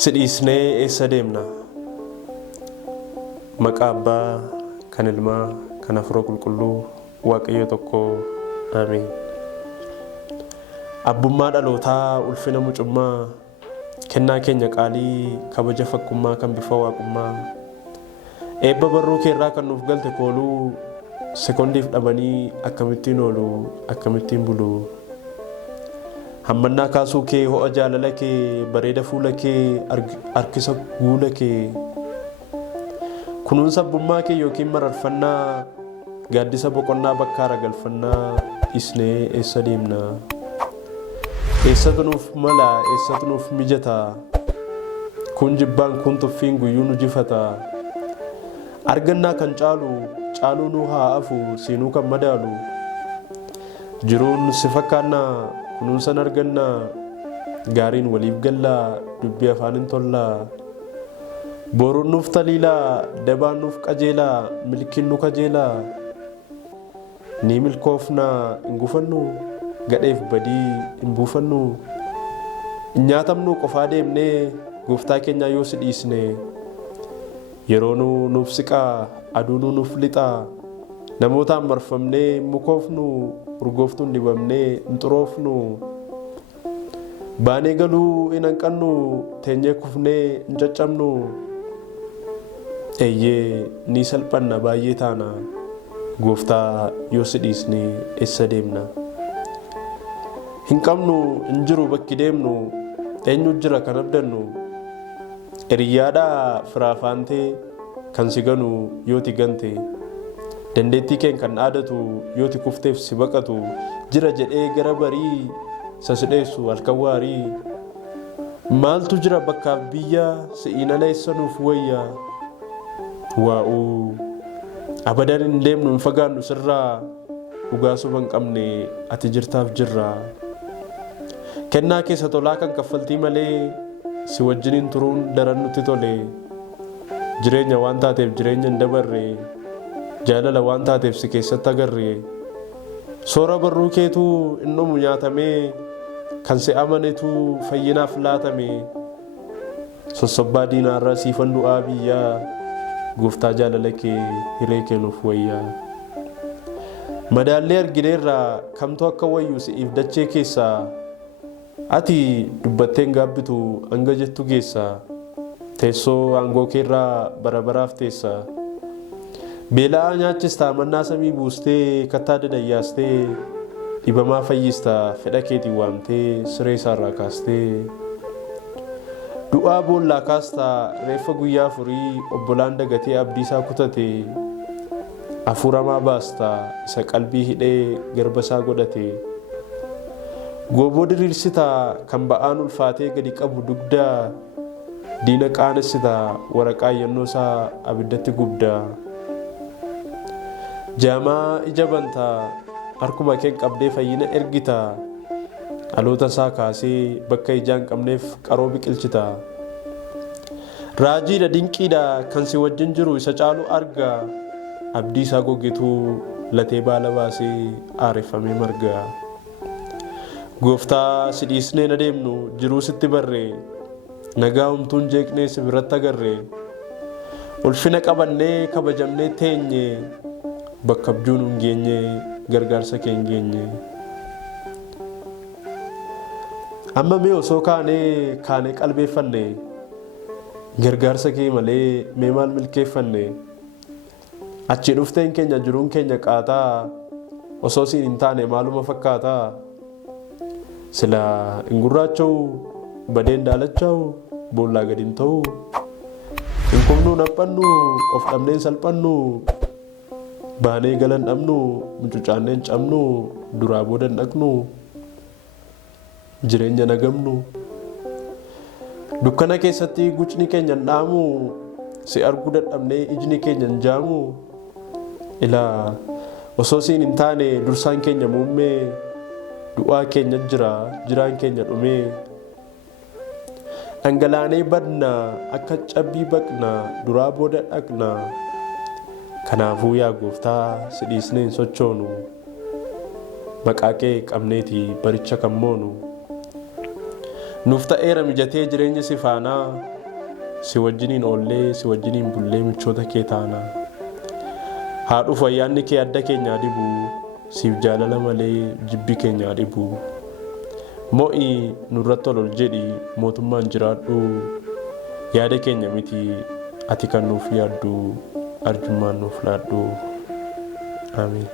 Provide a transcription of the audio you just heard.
Dhiisnee eessa deemna? Maqaa Abbaa, kan Ilmaa, kan Hafuura Qulqulluu, Waaqayyo tokko. Ameen. Abbummaa dhalootaa, ulfina mucummaa, kennaa keenya qaalii, kabaja fakkummaa kan bifa waaqummaa, eebba barruu keerraa kan nuuf galte kooluu, sekondiif dhabanii akkamittiin oolu, akkamittiin bulu. Hammannaa kaasuu kee, ho'a jaalala kee, bareeda fuula kee, harkisa guula kee, kunuunsa abbummaa kee yookiin mararfannaa, gaaddisa boqonnaa bakka aragalfannaa. Dhiisnee eessa deemna? Eessatu nuuf mala, eessatu nuuf mijata? Kun jibbaan kun tuffiin guyyuu nu jifata. Argannaa kan caaluu nu haa hafu, siinuu kan madaalu. Jiruun si fakkaannaa, kunuunsan argannaa, gaariin waliif gallaa, dubbii afaanin tollaa. Boruun nuuf taliilaa, dabaan nuuf qajeelaa, milkiin nu kajeelaa. Ni milkoofnaa hin gufannu, gadheef badii hin buufannu. Nyaatamnu qofaa deemnee, gooftaa keenya yoo si dhiisne. Yeroo nuuf siqaa, aduun nuuf lixaa. Namootaan marfamnee mukoofnu, urgooftuun dibamnee hin xuroofnu. Baanee galuu hin hanqannu, teenyee kufnee hin caccabnu. Eeyyee ni salphanna baay'ee taana. Gooftaa yoo si dhiisne eessa deemna? Hin qabnu hin jiru bakki deemnu, eenyu jira kan abdannu. Yaada firaafaantee kan si ganu yooti gante, dandeettii keen kan dhaadatu yooti kufteef si baqatu. Jira jedhee gara barii sasidheessu halkan waarii. Maaltu jira bakkaaf biyya si'iin ala eessa nuuf wayya? Waa'uu abadan hin deemnu hin fagaannu sirraa, dhugaa soba hin qabne ati jirtaaf jirra. Kennaa keessa tolaa kan kaffaltii malee, si wajjiniin turuun daran nutti tole. Jireenya waan taateef jireenya hin dabarre, jaalala waan taateef si keessatti agarre. Soora barruu keetu hin dhumu nyaatamee, kan si amanetu fayyinaaf laatame. Sossobbaa diinaarraa siifan du'aa biyyaa, gooftaa jaalala kee hiree kennuuf wayyaa. Madaallee argineerraa kamtu akka wayyu si'iif dachee keessaa. Ati dubbatteen gaabbitu hanga jettu geessaa, teessoo aangoo keerraa bara baraaf teessaa. Beela'aa nyaachistaa, mannaa samii buustee, kattaa dadayyaastee. Dhibamaa fayyistaa, fedha keetiin waamtee, siree isaarraa kaastee. Du'aa boollaa kaastaa, reeffa guyyaa afurii, obbolaan dagatee abdiisaa kutate. Hafuuramaa baastaa, isa qalbii hidhee garba isaa godhate. Gooboo diriirsitaa, kan ba'aan ulfaatee gadi qabu dugdaa. Diina qaanessitaa, waraqaa yennoo isaa abiddatti gubdaa. Jaamaa ija bantaa, harkuma keen qabdee fayyina ergitaa. Dhaloota isaa kaasee bakka ijaan qabneef qaroo biqilchita. Raajiidha dinqiidha kan si wajjin jiru isa caalu arga. Abdii isaa gogeetu latee baala baasee aareffamee marga. Gooftaa si dhiisnee na deemnu jiruu sitti barre, nagaa humtuun jeeqnee si biratti agarre. Ulfina qabannee kabajamnee teenye, bakka abjuun hin geenye gargaarsa kee hin geenye. Amma mee osoo kaanee qalbeeffanne, gargaarsa kee malee mee maal milkeeffanne? Achi dhufteen keenya jiruun keenya qaataa, osoo siin hin taane maaluma fakkaataa? Sila hin gurraacha'u, badeen daalacha'u, boollaa gadi hin ta'u. Hin qubnuu naphannu, of dhabneen salphannu. Baanee galan dhabnu, mucucaanneen cabnu, duraa booda hin dhaqnu. Jireenya nagamnu. Dukkana keessatti gucni keenya hin dhaamu, si arguu dadhabnee ijni keenya hin jaamu. Ilaa osoo siin hin taane dursaan keenya muummee, du'aa keenya jira, jiraan keenya dhumee. Dhangalaanee badna, akka cabbii baqna, duraa booda dhaqna. Kanaafuu yaa gooftaa si dhiisnee hin sochoonu, maqaa kee qabneeti baricha kan moonu. nuuf ta'eera mijatee jireenya si faanaa si wajjiniin oollee si wajjiniin bullee michoota kee taanaa haa dhufu ayyaanni kee adda keenyaa dhibu siif jaalala malee jibbi keenyaa dhibu mo'i nurratti ol jedhi mootummaan jiraadhu yaada keenya miti ati kan nuuf yaaddu arjummaan nuuf laadhu. Amiin.